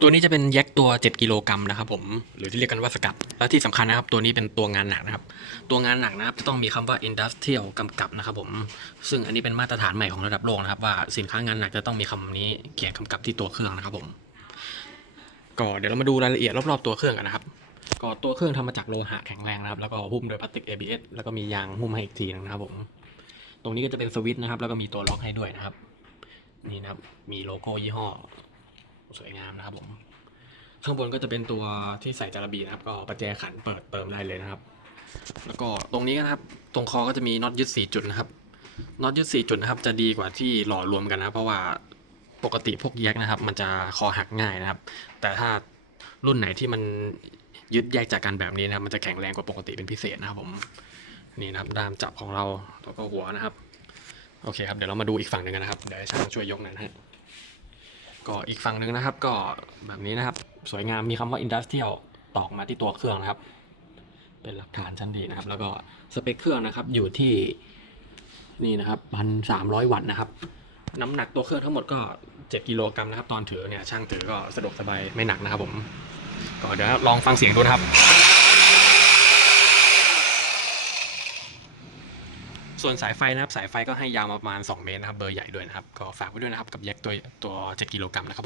ตัวนี้จะเป็นแยกตัว 7 กิโลกรัมนะครับผมหรือที่เรียกกันว่าสกัดและที่สำคัญนะครับ ตัวนี้เป็นตัวงานหนักนะครับ ตัวงานหนักนะครับจะต้องมีคำว่า industrial กำกับนะครับผมซึ่งอันนี้เป็นมาตรฐานใหม่ของระดับโลกนะครับ ว่าสินค้างานหนักจะต้องมีคำนี้เขียนกำกับที่ตัวเครื่องนะครับผมก็เดี๋ยวเรามาดูรายละเอียดรอบๆตัวเครื่องกันนะครับก็ตัวเครื่องทำมาจากโลหะแข็งแรงนะครับ แล้วก็หุ้มโดยพลาสติก ABS แล้วก็มียางหุ้มให้อีกทีนึงนะครับผมตรงนี้ก็จะเป็นสวิตช์นะครับ แล้วก็มีตัวล็อกให้ด้วยนะครับ นี่นะครับมีโลโก้ยี่ห้อ สวยงามนะครับผมข้างบนก็จะเป็นตัวที่ใส่จาระบีนะครับ ก็ประแจขันเปิดเติมได้เลยนะครับ แล้วก็ตรงนี้นะครับ ตรงคอก็จะมีน็อตยึด4จุดนะครับน็อตยึด4จุดนะครับ จะดีกว่าที่หล่อรวมกันนะเพราะว่าปกติพวกแยกนะครับ มันจะคอหักง่ายนะครับ แต่ถ้ารุ่นไหนที่มันยึดแยกจากกันแบบนี้นะครับ มันจะแข็งแรงกว่าปกติเป็นพิเศษนะครับผมนี่นะครับด้ามจับของเราแล้วก็หัวนะครับ โอเคครับเดี๋ยวเรามาดูอีกฝั่งหนึ่งกันนะครับเดี๋ยวให้ช่างช่วยยกหน่อยนะฮะ ก็อีกฝั่งหนึ่งนะครับ ก็แบบนี้นะครับ สวยงามมีคำว่า industrial ตอกมาที่ตัวเครื่องนะครับ เป็นหลักฐานชั้นดีนะครับ แล้วก็สเปคเครื่องนะครับ อยู่ที่นี่นะครับพันสามร้อยวัตต์นะครับ น้ำหนักตัวเครื่องทั้งหมดก็เจ็ดกิโลกรัมนะครับ ตอนถือเนี่ยช่างถือก็สะดวกสบายไม่หนักนะครับผม ก็เดี๋ยวลองฟังเสียงดูนะครับ ส่วนสายไฟนะครับ สายไฟก็ให้ยาวประมาณ 2 เมตรนะครับ เบอร์ใหญ่ด้วยนะครับ ก็ฝากไว้ด้วยนะครับ กับแยกตัวตัว 7 กิโลกรัมนะครับผม